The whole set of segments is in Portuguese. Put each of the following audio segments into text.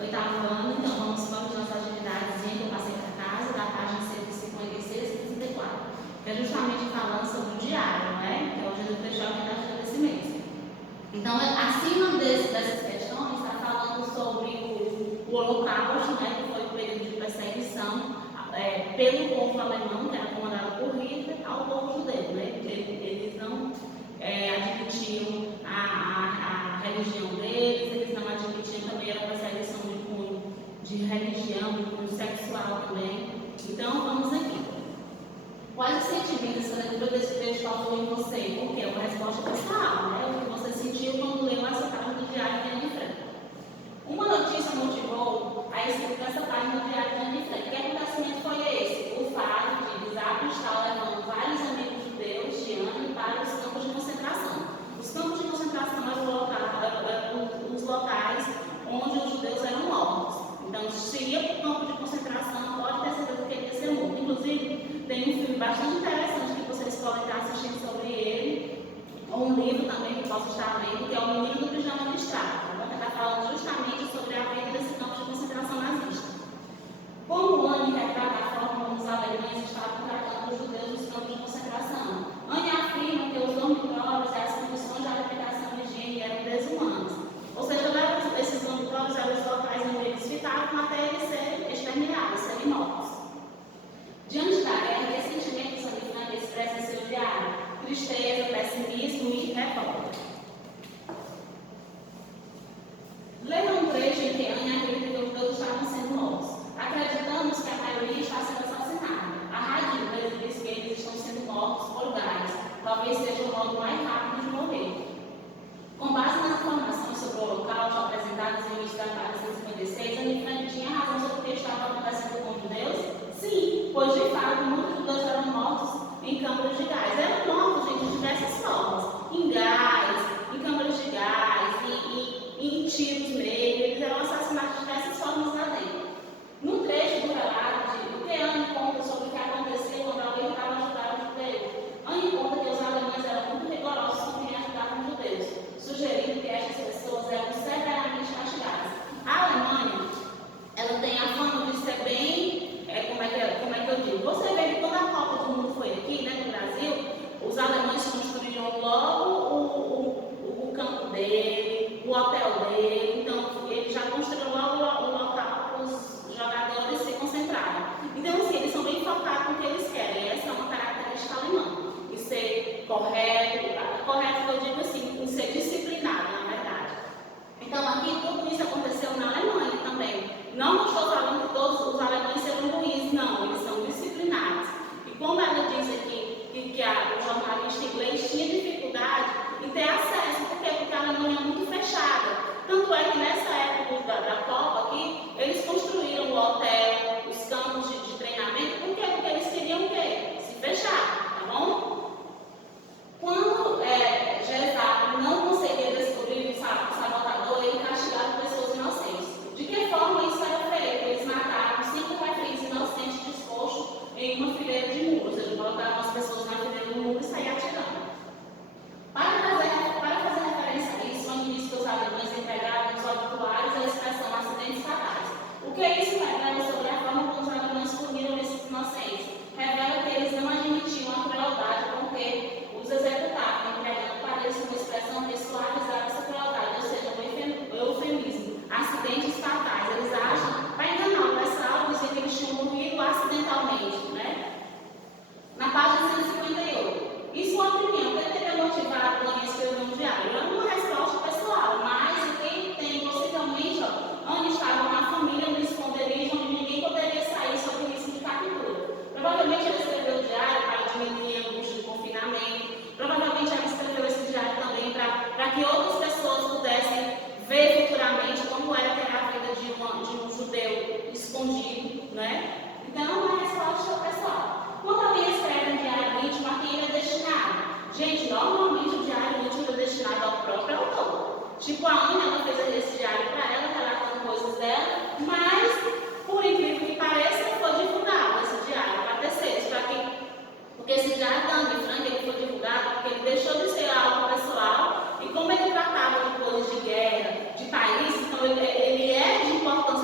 oitavo ano, então vamos para as nossas atividades que eu passei para casa, da página 156 e 64, que é justamente falando sobre o diário, né? Que é o dia do fechar desse mês. Então, acima dessas questões, está falando sobre o Holocausto, né? Que foi o período de perseguição pelo povo alemão, que era comandado por Hitler, ao povo judeu, né? Eles não admitiam a religião deles, eles não admitiam também a perseguição de religião, de cunho sexual também. Então, vamos aqui. Quais os sentimentos que a leitura desse texto causou em você? Porque é uma resposta pessoal, né? O que você sentiu quando leu essa página do Diário de Anne Frank. Uma notícia motivou a escrita dessa página do Diário de Anne Frank. Que acontecimento foi esse? O fato de Isaac estar levando vários amigos judeus de Anne para os campos de concentração. Os campos de concentração eram os locais onde os judeus eram mortos. Então, se ia para o campo de concentração, pode ter certeza que ele ia ser morto. Inclusive, tem um filme bastante interessante que vocês podem estar assistindo sobre ele, ou um livro também que posso estar lendo, que é O Menino do Pijama Listrado. Então, está falando justamente sobre a vida desse campo de concentração nazista. Como Anne retrata a forma como os alemães estavam tratando os judeus nos campos de concentração? Anne afirma que os dormitórios e as condições de alimentação e higiene eram desumanas. Ou seja, esses dormitórios eram os locais onde eles ficavam até eles serem exterminados, serem mortos. Diante da guerra, que sentimentos Anne Frank expressa em seu diário? Tristeza, pessimismo e revolta. Leia um trecho em que Anne acredita que os judeus estavam sendo mortos. Acreditamos que a maioria está sendo assassinada. A rádio inglesa diz que eles estão sendo mortos por gás. Talvez seja o modo mais rápido de morrer. Com base nas informações sobre o Holocausto apresentadas no início da página 156, Anne Frank tinha razão sobre o que estava acontecendo com os judeus? Sim, pois de fato muitos judeus eram mortos em câmaras de gás. Eram mortos, gente, de diversas formas. Em gás, em câmaras de gás, em tiros mesmo. Eles eram assassinados de diversas formas lá dentro. No trecho do relato do que Anne conta sobre o que aconteceu quando alguém estava ajudando os judeus, Anne conta que os alemães eram muito rigorosos com quem ajudava os judeus, sugerindo que estas pessoas eram severamente castigadas. A Alemanha, ela tem a fama de ser bem, como é que eu digo? Você vê que quando a Copa do Mundo foi aqui, né, no Brasil, os alemães construíram logo o campo dele, o hotel dele, então eles já construíram logo o local para os jogadores se concentrarem. Então, assim, eles são bem focados no que eles querem. Essa é uma característica alemã. Em ser correto que eu digo assim, em ser disciplinado, na verdade. Então, aqui tudo isso aconteceu na Alemanha também. Não estou falando que todos os alemães sejam ruins, não, eles são disciplinados. E como ela diz aqui que o jornalista inglês tinha dificuldade em ter acesso, por quê? Porque a Alemanha é muito fechada. Tanto é que nessa época da Copa aqui, eles construíram o hotel, os campos de treinamento, por quê? Porque eles queriam o quê? Se fechar, tá bom? Quando Gesabe não conseguia descobrir o sabotador, ele castigava pessoas inocentes. De que forma isso era feito? Eles mataram 5 reféns inocentes dispostos em uma fileira de muros. Eles colocavam as pessoas na fileira do muro e saíam atirando. Para fazer referência a isso, Anne diz que os alemães empregavam nos obituários a expressão acidentes fatais. O que isso revela sobre a forma como os alemães puniram esses inocentes? Revela que eles não admitiam a crueldade com que os executavam, empregando para eles uma expressão que suavizava essa crueldade, ou seja, um eufemismo. Acidentes fatais. Eles acham, para enganar o pessoal, dizer que eles tinham morrido acidentalmente, né? Na página 158. Isso é uma opinião. O que teria motivado Anne a escrever um diário? É uma resposta pessoal, mas quem tem, possivelmente, Anne estava na família, no esconderijo, onde ninguém poderia sair sob risco de captura. Provavelmente ela escreveu o diário para diminuir a angústia do confinamento. Provavelmente ela escreveu esse diário também para que outras pessoas pudessem ver futuramente como era ter a vida de um judeu escondido, né? Então, é uma resposta pessoal. Quando alguém escreve um diário íntimo, a quem ele é destinado? Gente, normalmente o diário íntimo é destinado ao próprio autor. Tipo, a Anne, ela fez esse diário para ela, relatando coisas dela, mas, por incrível que pareça, foi divulgado esse diário para terceiros. Porque esse diário da Anne Frank, ele foi divulgado porque ele deixou de ser algo pessoal, e como ele tratava de coisas de guerra, de país, então ele é de importância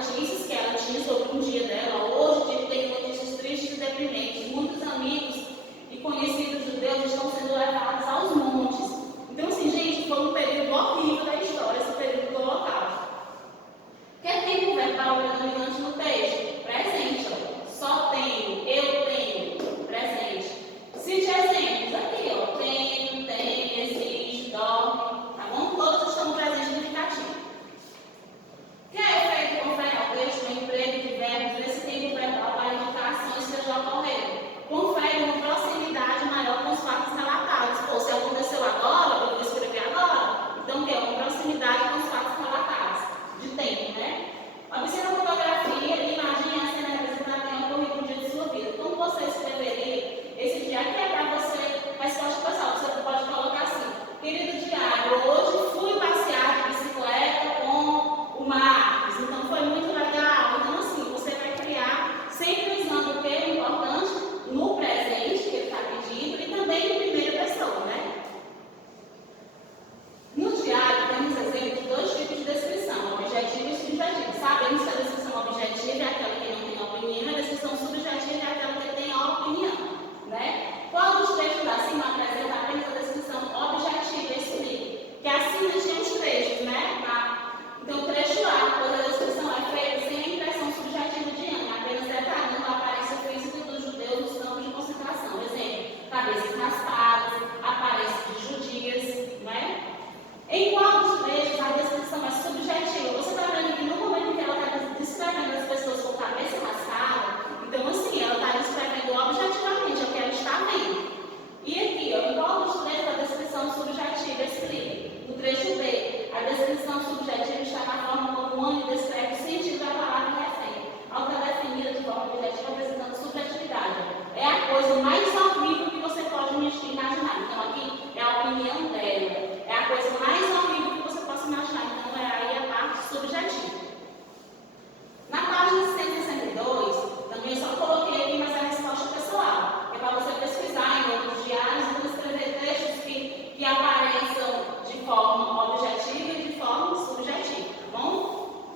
notícias que ela tinha sobre um dia dela. Hoje tem notícias tristes e deprimentes. Muitos amigos e conhecidos judeus estão sendo levados aos montes. Então, assim, gente, foi um período horrível da história, esse período do Holocausto. Quer tempo verbal predominante no texto? Presente, ó. Só tenho, eu tenho, presente. Cite exemplos aqui, ó. Tenho, tem, existe, dorme, tá bom? Todos estão presentes no indicativo. Quer efeito confere ao texto no emprego de verbos desse tempo verbal para indicar ações que já ocorreram? Confere uma proximidade maior com os fatos relatados. Pô, se aconteceu agora, eu vou escrever agora. Então, o que? Uma proximidade com os fatos relatados. De tempo, né? Observe a fotografia e imagine a cena representativa ocorrida no dia de sua vida. Como você escreveria esse dia? Aqui é para você, resposta pessoal, você pode colocar assim: querido diário, hoje fui passear de bicicleta com o Marcos, então foi muito legal. Então, assim, você vai criar, sempre usando o que é importante no presente, que ele está pedindo, e também em primeira pessoa, né? No diário, temos exemplo de dois tipos de descrição, objetiva e subjetiva. Sabemos que a descrição objetiva é aquela que não tem opinião, e a descrição subjetiva é aquela que tem a opinião, né? Qual dos trechos acima apresenta apenas a descrição objetiva? Explique. Que acima tinha os trechos, né? Então, o trecho A, pois a descrição é feita sem a impressão subjetiva de Ana, apenas detalhando a aparência física dos judeus nos campos de concentração. Exemplo, cabeças raspadas, aparência de judias, né? Em qual dos trechos a descrição é subjetiva? Você está vendo que no momento em que ela está descrevendo as pessoas com cabeça raspada, então assim, ela está descrevendo objetivamente o que ela está vendo. E aqui, ó, em qual dos trechos a descrição subjetiva? Explique. No trecho B, a descrição subjetiva está na forma como o homem descreve o sentido da palavra refém, ao que é definida de forma objetiva, apresentando subjetividade. É a coisa mais horrível que você pode imaginar. Então aqui é a opinião dela. É a coisa mais horrível que você possa imaginar. Então, é aí a parte subjetiva. Na página 162, também só coloquei aqui, mas é a resposta pessoal. É para você pesquisar em outros diários e escrever textos que apareçam de forma objetiva e de forma subjetiva. Tá bom?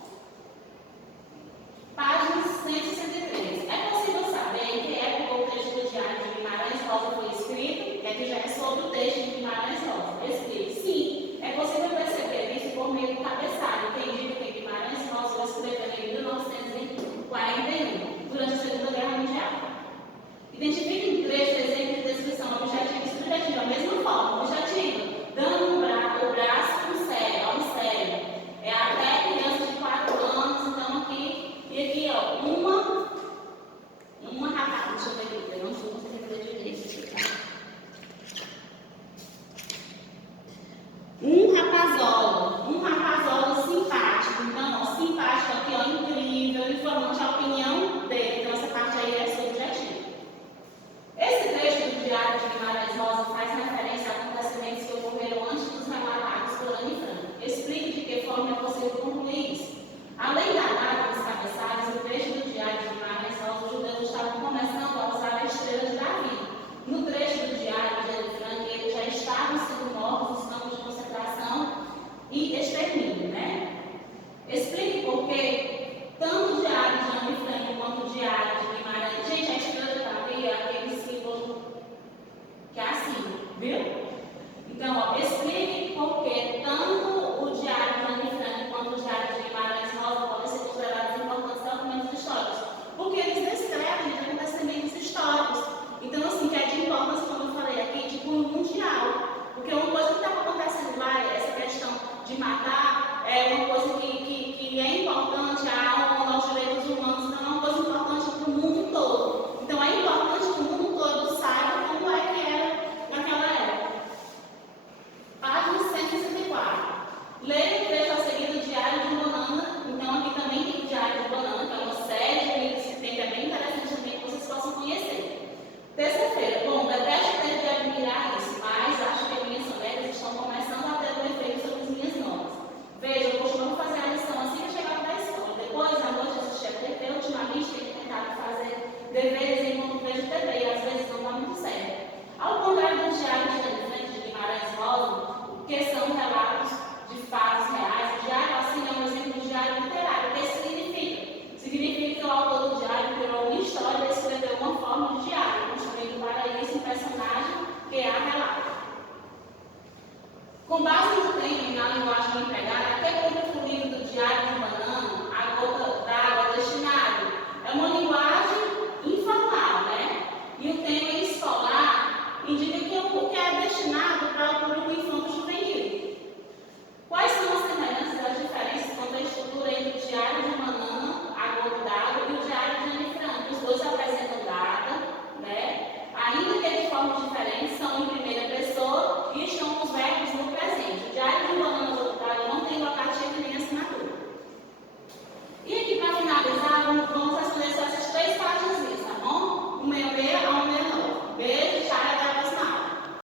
Página 163. É possível saber em que época o texto do Diário de Guimarães Rosa foi escrito? E aqui já é sobre o texto de Guimarães Rosa. Explique. Sim, é possível perceber isso por meio do cabeçalho. Quem diz que Guimarães Rosa escreveu em 1941, durante a Segunda Guerra Mundial. Identifique um trecho, exemplo de descrição objetiva e subjetiva. A mesma forma, objetiva, dando o braço um cérebro. É até criança de 4 anos, então aqui, e aqui, ó, uma rapaz, deixa eu ver aqui, eu não estou conseguindo ver direito. Um rapazolo simpático. Então, ó, simpático aqui, ó, incrível, informante a opinião dele. Então, essa parte aí é subjetiva. Esse trecho do Diário de Guimarães Rosa faz referência a acontecimentos que ocorreram antes dos relatados por Ana Frank. Explique de que forma é possível concluir isso. Além da data dos cabeçalhos, o trecho do Diário de Guimarães Rosa, os judeus estavam começando a usar a estrela de Davi. No trecho do Diário de Ana Frank, eles já estavam sendo mortos nos campos de concentração e extermínio, né? Explique por que tanto o Diário de Ana Frank quanto o Diário de Guimarães. Gente, a estrela de Davi é aquele símbolo que é assim, viu? Então, ó, explique por que tanto o Diário de Ana Frank quanto o Diário de Guimarães Rosa podem ser considerados importantes documentos históricos. Porque eles descrevem acontecimentos históricos. Então, assim, que é de importância, como eu falei aqui, tipo mundial. Porque uma coisa que estava acontecendo lá, essa questão de matar, é uma coisa que é importante, a ONU, aos direitos humanos, então é uma coisa importante para o mundo todo. Então, é importante que o mundo todo saiba como é que era naquela época. Página 164. Leia o trecho a seguir do Diário de Banana. Então, aqui também tem o Diário de Banana, que é uma série de livros que tem, que é bem interessante também, que vocês possam conhecer. Terça-feira. Bom, detesto ter de admirar isso, mas acho que as minhas sonegas estão começando a ter um efeito sobre as minhas notas. Veja, eu costumo fazer a lição assim que eu chegava da escola. Depois, à noite, assistir a TV. Ultimamente, tenho tentado fazer deveres enquanto vejo TV e às vezes não dá muito certo. Ao contrário do Diário de Ana Frank de Guimarães Rosa, que são relatos